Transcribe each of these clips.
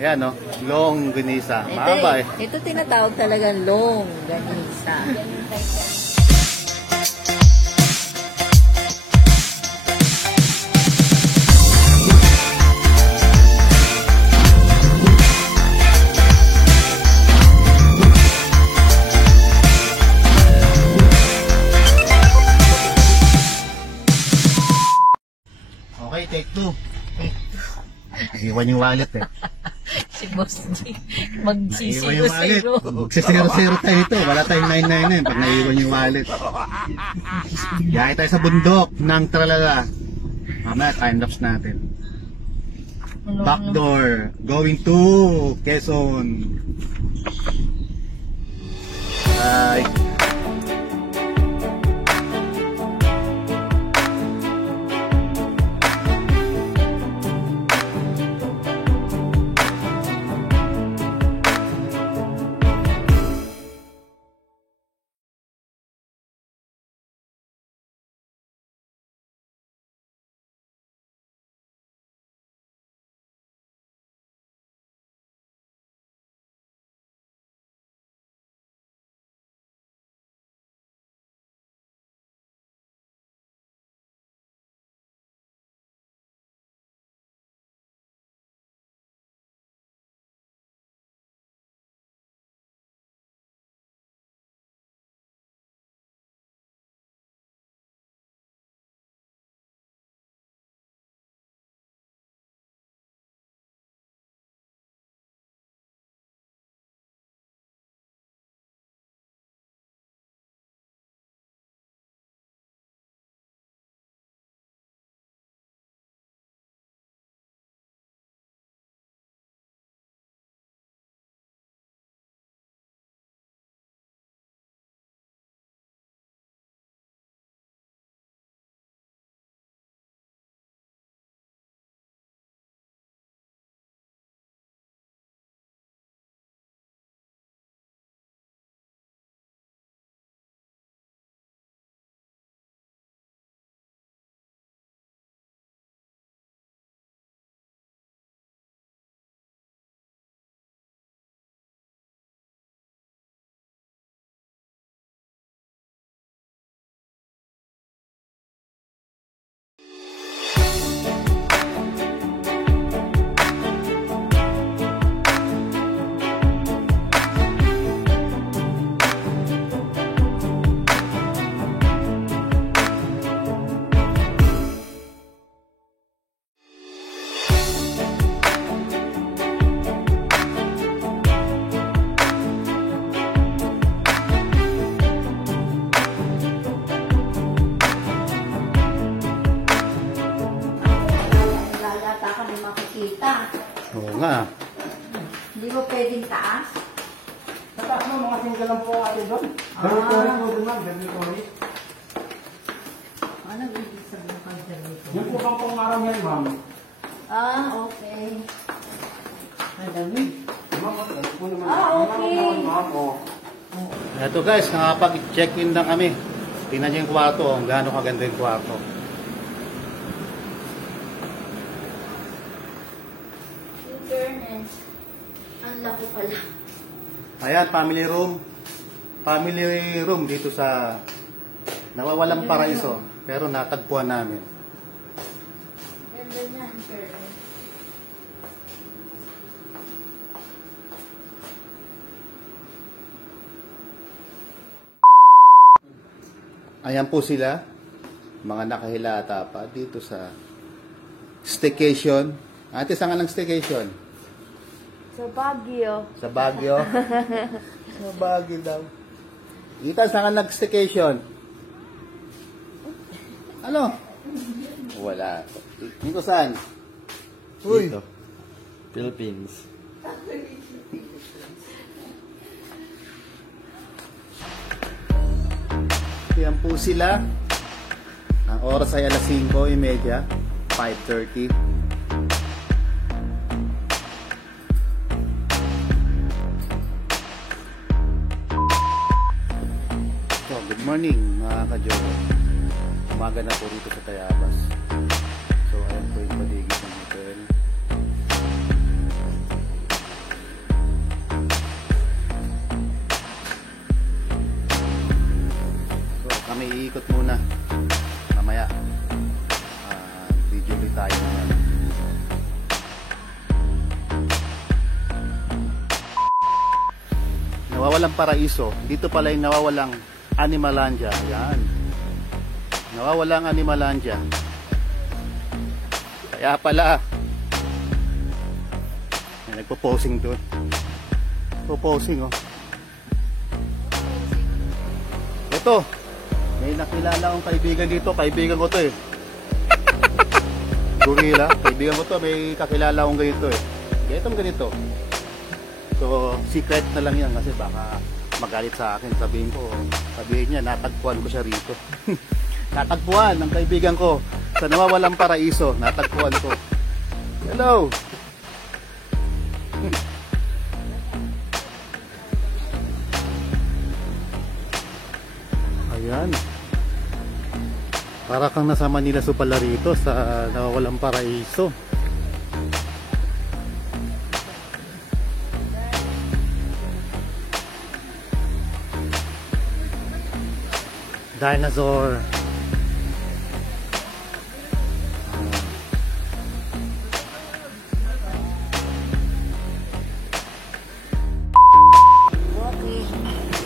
Ayan, no? Longganisa. Ito, Mahaba eh. ito tinatawag talagang longganisa. Ganyan title. Okay, take 2. Iwan yung wallet eh. Si Boss G, magsisiro. Naiwan yung wallet. Magsisiro-siro tayo ito. Wala tayong 999 pag naiwan yung wallet. Yaya tayo sa bundok ng Tralala. Mamaya time-lapse natin. Backdoor. Going to Quezon. Bye. Oo nga. Hindi mo pwedeng taas? Mataas mo, mga tinggal lang po atin doon. Dami ko rin po doon, ma'am. Dami ko rin. Ano ibig sabihin pang service? Yung po bang pangarang yan, ma'am? Ah, okay. Ay, dami. Okay. Ito guys, nakapag-check-in lang kami. Tingnan niyo yung kwarto. Gaano kaganda yung kwarto. In fairness, ang laki pala. Ayan, family room. Family room dito sa Nawawalang Paraiso. Pero natagpuan namin. Ganda na, in fairness. Ayan po sila. Mga nakahilata pa dito sa staycation. Ate, saan ka ng staycation? Sa Baguio. Sa Baguio? Sa Baguio daw. Ethan, saan ka nag-staycation? Ano? Wala. Dito saan? Uy! Dito. Philippines. Yan po sila. Ang oras ay alas 5:30. 5:30. So, good morning mga ka-joke. Umaga na po dito sa Tayabas. So, ayan po yung paligid ng hotel. nawawalang paraiso. Dito pala yung nawawalang Animalandia. Yan. Nawawalang Animalandia. Kaya pala, may nagpo-posing doon. Nagpo-posing, oh. Ito, may nakilala akong kaibigan dito. Kaibigan ko to eh. Gorilla. Kaibigan ko to. May kakilala akong ganito eh. Ganitong ganito. So, secret na lang yan kasi baka magalit sa akin. Sabihin niya, natagpuan ko siya rito. Natagpuan ng kaibigan ko sa nawawalang paraiso. Natagpuan ko. Hello! Ayan. Para kang nasa Manila so pala rito sa nawawalang paraiso. Dinosaur.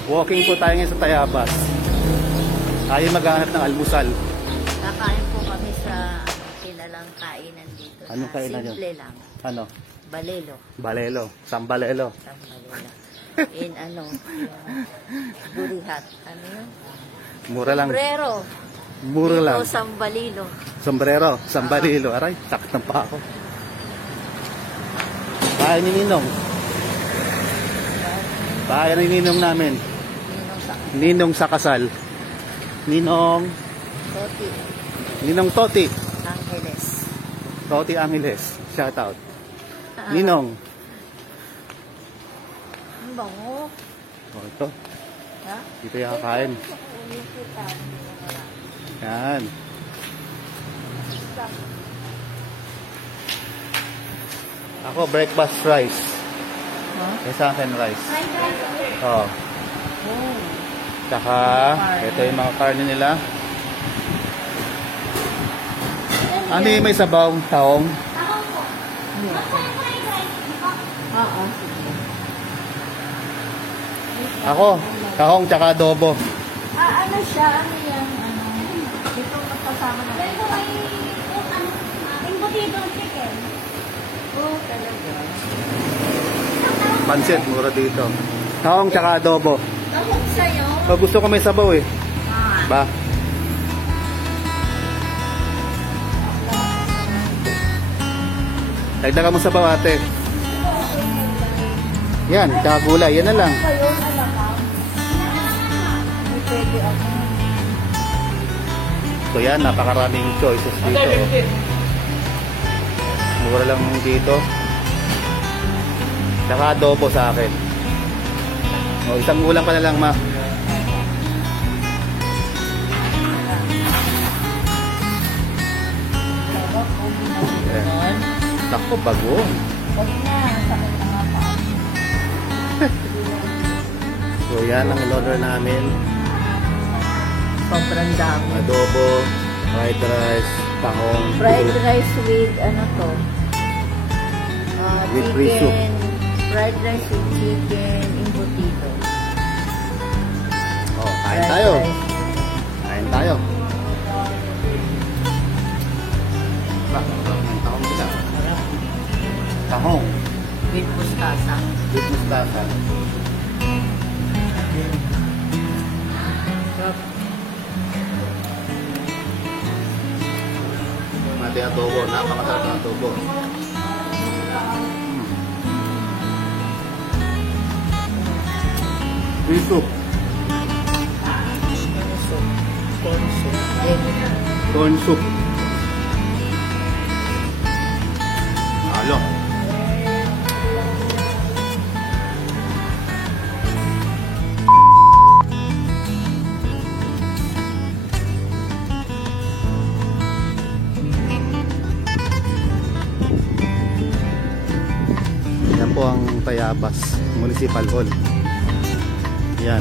Walking po tayo ngayon sa Tayabas. Tayo maghanap ng almusal. Kakain po kami sa kinalang kainan dito. Anong kainan yun? Simple lang. Ano? Balelo. Balelo. Sambalelo. In burihat. Ano yun? Mura lang. Sombrero. Mura lang. Dito, sambalilo. Sombrero. Sambalilo. Aray, sakit ng pa ako. Tayo ni Ninong. Tayo ni Ninong namin. Ninong sa kasal. Ninong. Toti. Ninong Toti. Angeles. Toti Angeles. Shout out. Ninong. Ang bango. Oh, ito. Ha? Dito yung kakain. Yan. Ako, breakfast rice. Ha? Sa akin, rice. Oh. Oh. Saka, ito yung mga karne nila. Ano yung may sabaw? Taong? Oo, sige. Ako, tahong tsaka adobo. Ano siya? Ano yung ano? Ito magkasama na. Ito ay embutidong chicken. Oh, talaga. Pansit, mura dito. Tahong tsaka adobo. Tawag sa'yo. Pag gusto ko may sabaw eh. Ah. Ba? Dagdagan mo sabaw ate. Yan, tsaka gulay. Yan na lang. Kayo na naman. Hindi pwede ako. So yan, napakaraming choices dito. Mura lang dito. Tsaka adobo sa akin. O, isang ulam pa na lang, ma. Naman. Takbo, bago. Huwag na. Sakit na nga pa. So yan ang order namin. Sobrang dami. Adobo, fried rice, tahong. Fried rice with ano to? With rice Chicken. Fried rice with chicken. Embutido. Oh, kain Fried tayo. rice. Kain tayo. Sarap. Tahong. With mustasa. With mustasa. Sarap. Pati adobo. Napakasarap ang adobo. Green soup. Corn soup. Corn soup. Corn soup. Halo. Yan po ang Tayabas Municipal Hall. Yan,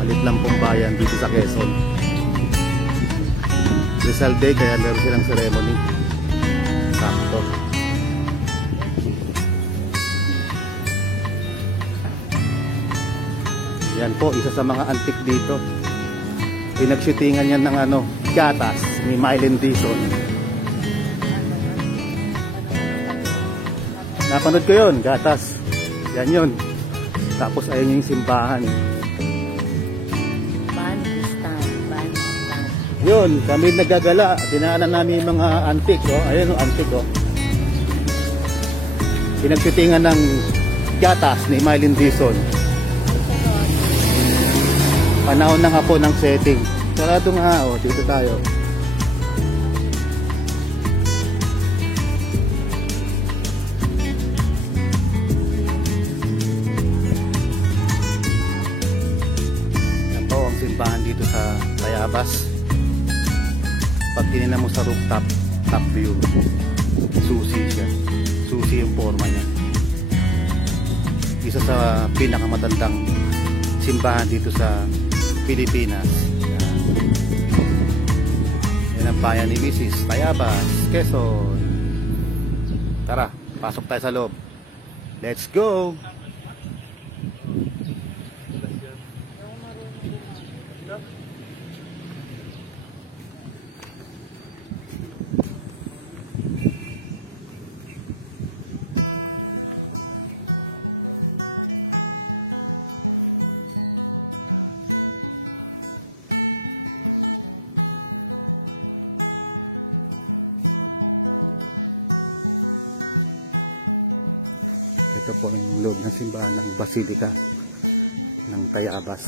malit lang pong bayan dito sa Quezon. Rizal Day, kaya meron silang ceremony. Sakto. Yan po, isa sa mga antik dito. Pinagshootingan yan ng gatas ni Mylene Dizon. Napanood ko yun, gatas. Yan yun. Tapos ayun yung simbahan. Bandistan. Yun, kami nagagala. Dinaanan namin yung mga antik. Oh. Ayun yung antik. Oh. Pinagshootingan ng gatas ni Mylene Dizon. Ang sarap. Panahon ng hapon ng setting. Sarado nga, oh, dito tayo. Yan po ang simbahan dito sa Tayabas. Pag tinignan mo sa rooftop, top view, susi siya. Susi yung forma niya. Isa sa pinakamatandang simbahan dito sa Pilipinas. Yan ang bayan ni Mrs. Tayabas, Quezon. Tara, pasok tayo sa loob. Let's go! Ito po, loob ng simbahan ng Basilika ng Tayabas.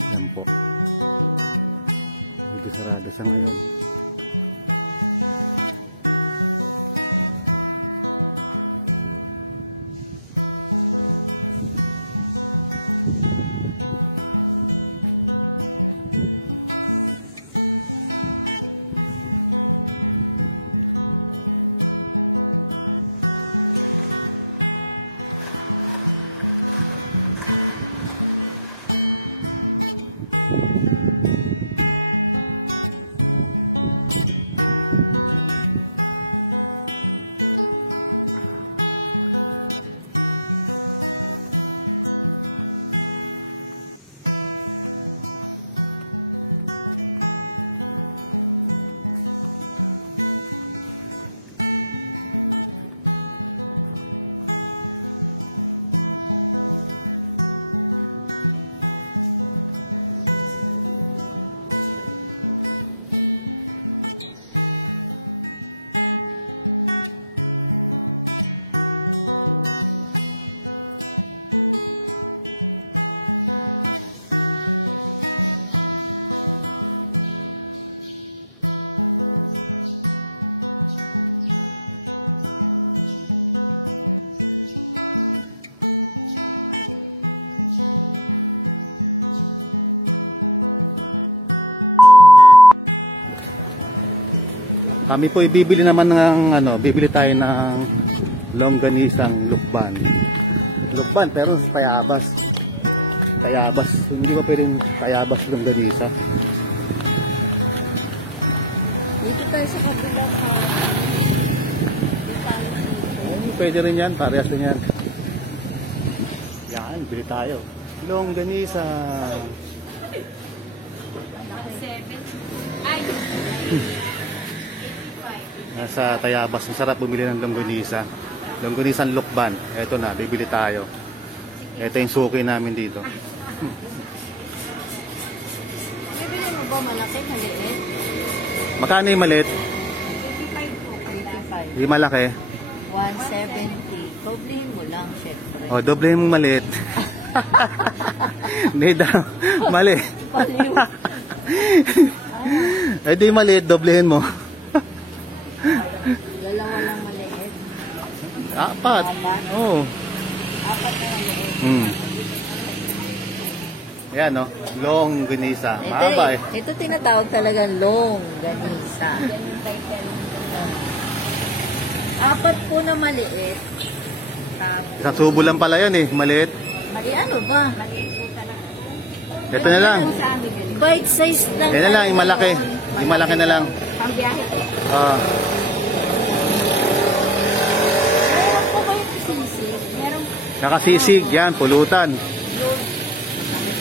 Yan po. Medyo sarado siya ngayon. Kami po ibibili naman ng bibili tayo ng longganisang lukban. Lukban pero sa Tayabas. Tayabas, hindi ba pwedeng Tayabas longganisa? Dito tayo sa kabilang tayo dito. Pwede rin yan, parehas din yan. Yan, bili tayo. Longganisa. Nasa Tayabas, masarap bumili ng longganisa. Longganisang lukban. Ito na, bibili tayo. Ito yung suki namin dito. Bibili mo ba malaki, maliit? Magkano yung maliit? 85 po. 85. Yung malaki? 170. Doblehin mo lang, syempre. O, doblehin mo maliit. Hindi daw, maliit. Baliw. Ay, di maliit, doblehin mo. Dalawa lang maliit. Apat. Apat. Oo. Apat na maliit. Yan, no? Longganisa. Ito, ito tinatawag talagang longganisa. Apat po na maliit. Tapos, Sa subo lang pala yun eh, maliit. mali ano ba? Ito na lang. Bite size lang. Yan na lang, yung malaki. yun. Yung malaki na lang. Pambiyahe po. Ah, Meron po kayo ng sisi. Meron. Saka sisig, yan, pulutan.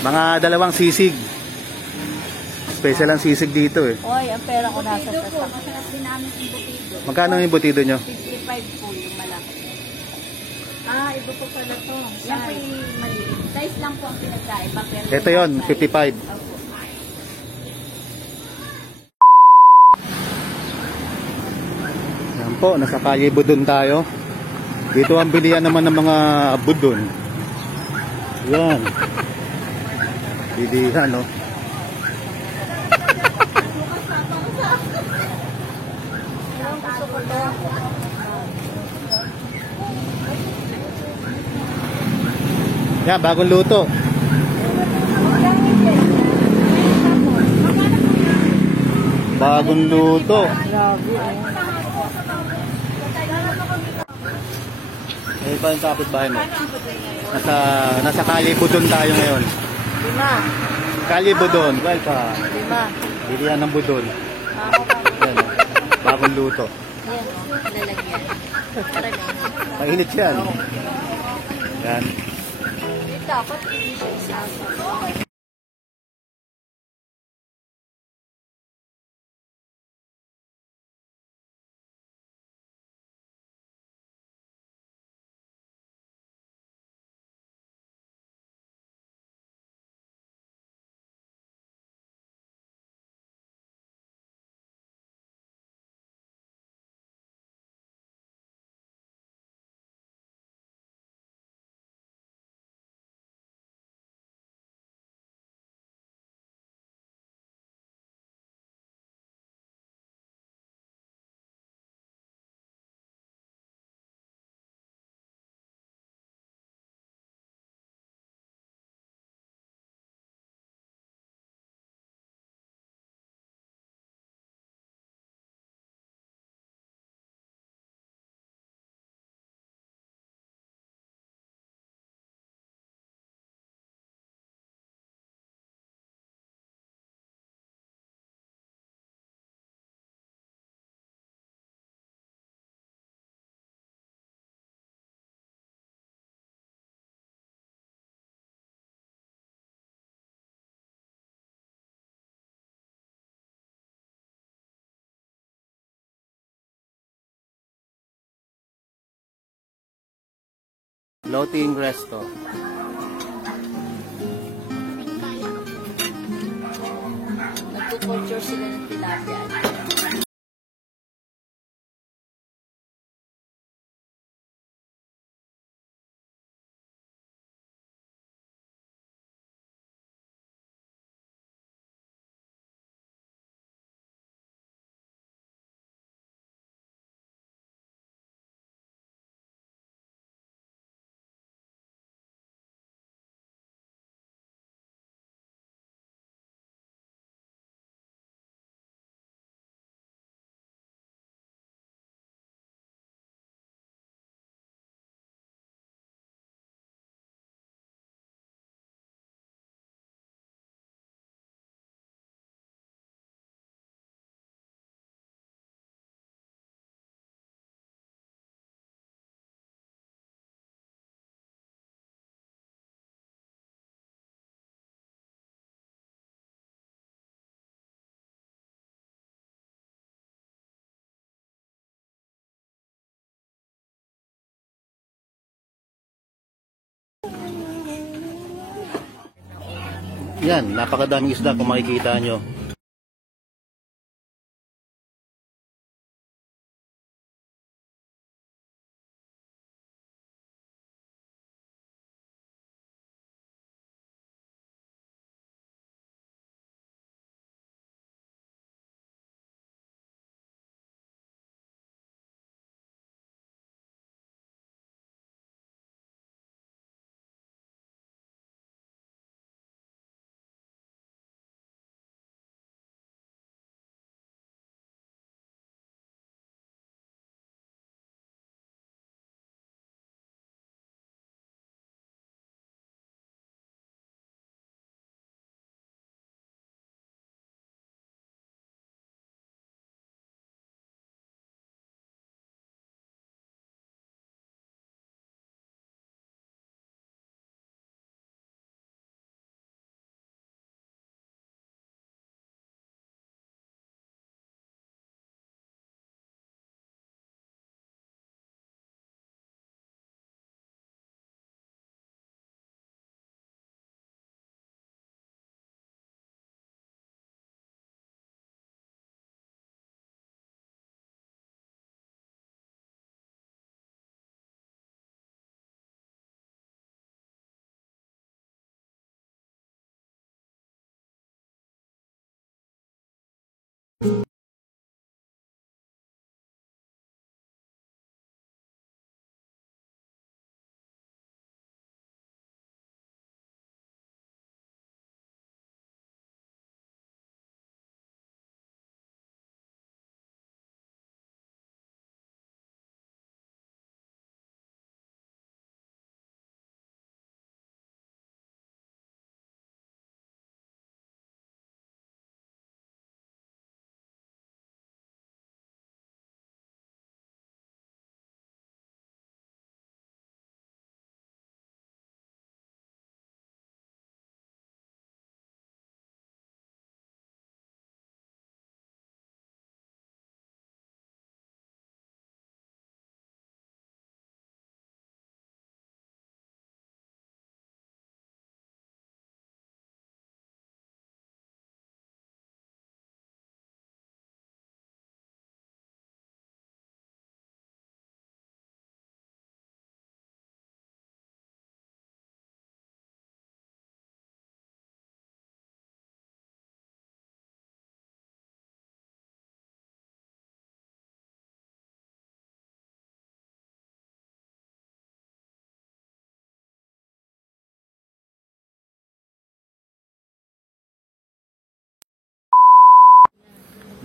Mga 2 sisig. Special ang sisig dito eh. Oy, ang pera ko nasa Ito po, sasakyan. masarap din namin yung butido. Magkano yung butido nyo? 55 po yung malaki. Ah, iba pa pala to. Yan po yung maliit. Size lang po ang pinagkaiba. Pero Ito yon, size. 55. Opo. Yan po, nasa Kalye Budon tayo. Dito ang bilihan naman ng mga budon. Yan. Bilihan, no? Yan, bagong luto. Bagong luto. Ngayon pa yung kapitbahay mo. Nasa Kalye Budon tayo ngayon. 5. Kalye Budon, guys, 5. bilihan ng budon. Yan, bagong luto. Yes, lalagyan. Mainit yan. Yan. Dapat hindi sasa. Floating resto. Magkukulture sila ng tilapia. Yan, napakadaming isda kung makikita nyo.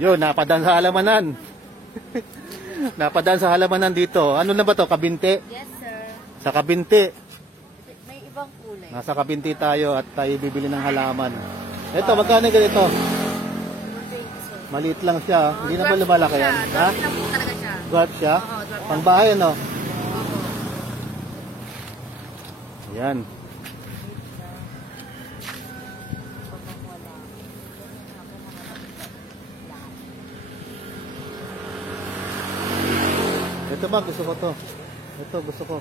Yun, napadaan sa halamanan. Napadaan sa halamanan dito. Ano na ba to? Kabinte? Yes, sir. Sa kabinte. May ibang kulay. Nasa kabinte tayo at tayo bibili ng halaman. Ito, magkano ganito? Maliit lang siya. Hindi na pa lumalaki yan. Ha? Guard siya? Pangbahay, no? Ayan. Ito ba, gusto ko to. Ito, gusto ko.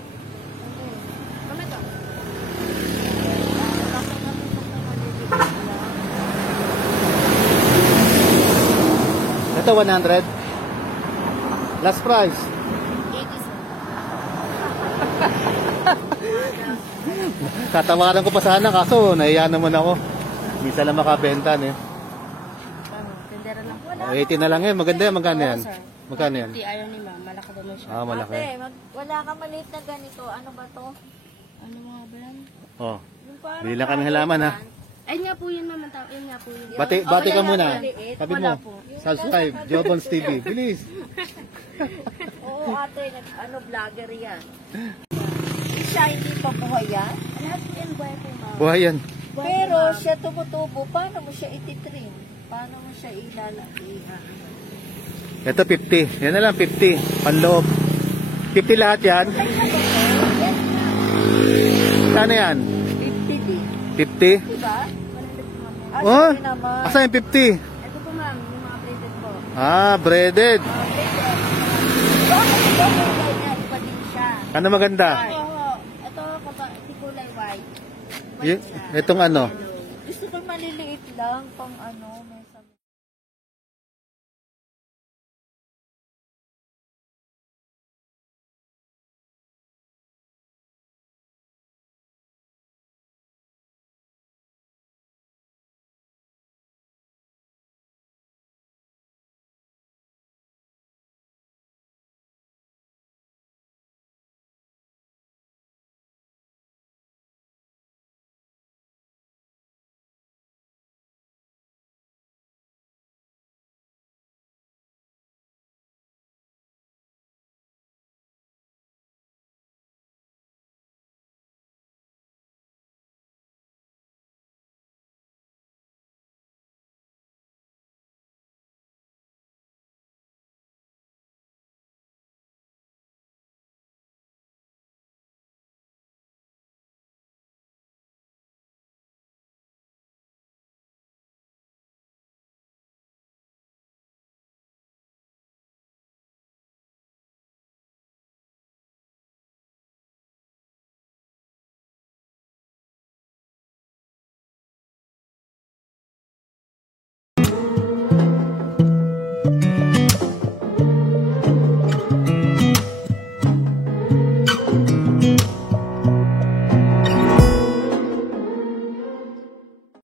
Ito, 100. Last price. Tatawaran ko pa sana kaso nahiya naman ako. Minsan na makabenta eh. Tendera lang po. 80 na lang yan. Maganda yan. Magkano yan? Magkano yan? Ayaw ni ma'am. Malaki ba siya? Ah, malaki. Wala ka maliit na ganito. Ano ba to? Ano mga ba yan? Oh. Yung parang Bili lang ka ng halaman ha. Ay nga po yun naman. Yun nga po yun. Bati ka muna. maliit. Sabi Wala mo. po. Subscribe. Jobons TV. Bilis. Oo ate, ano vlogger yan. Siya hindi pa buhay yan. Lahat yan buhay po ba? Buhay yan. Pero siya tumutubo. Paano mo siya ititrim? Paano mo siya Ito 50. Yan na lang 50. Panloob. 50 lahat yan. Ay na ba to? Yes ma'am. Kano yan? 50 din. 50? Diba? 100 po ma'am. Ah, Oh? sorry naman. Asan yung 50? Ito po ma'am. Yung mga braided po. Ah, breaded. Bakit ba kulay niya? Iba din siya. Ano maganda? Ito po ba? Ito kulay white. Y- White siya. itong ano? Yellow. Gusto ko maliliit lang pang ano.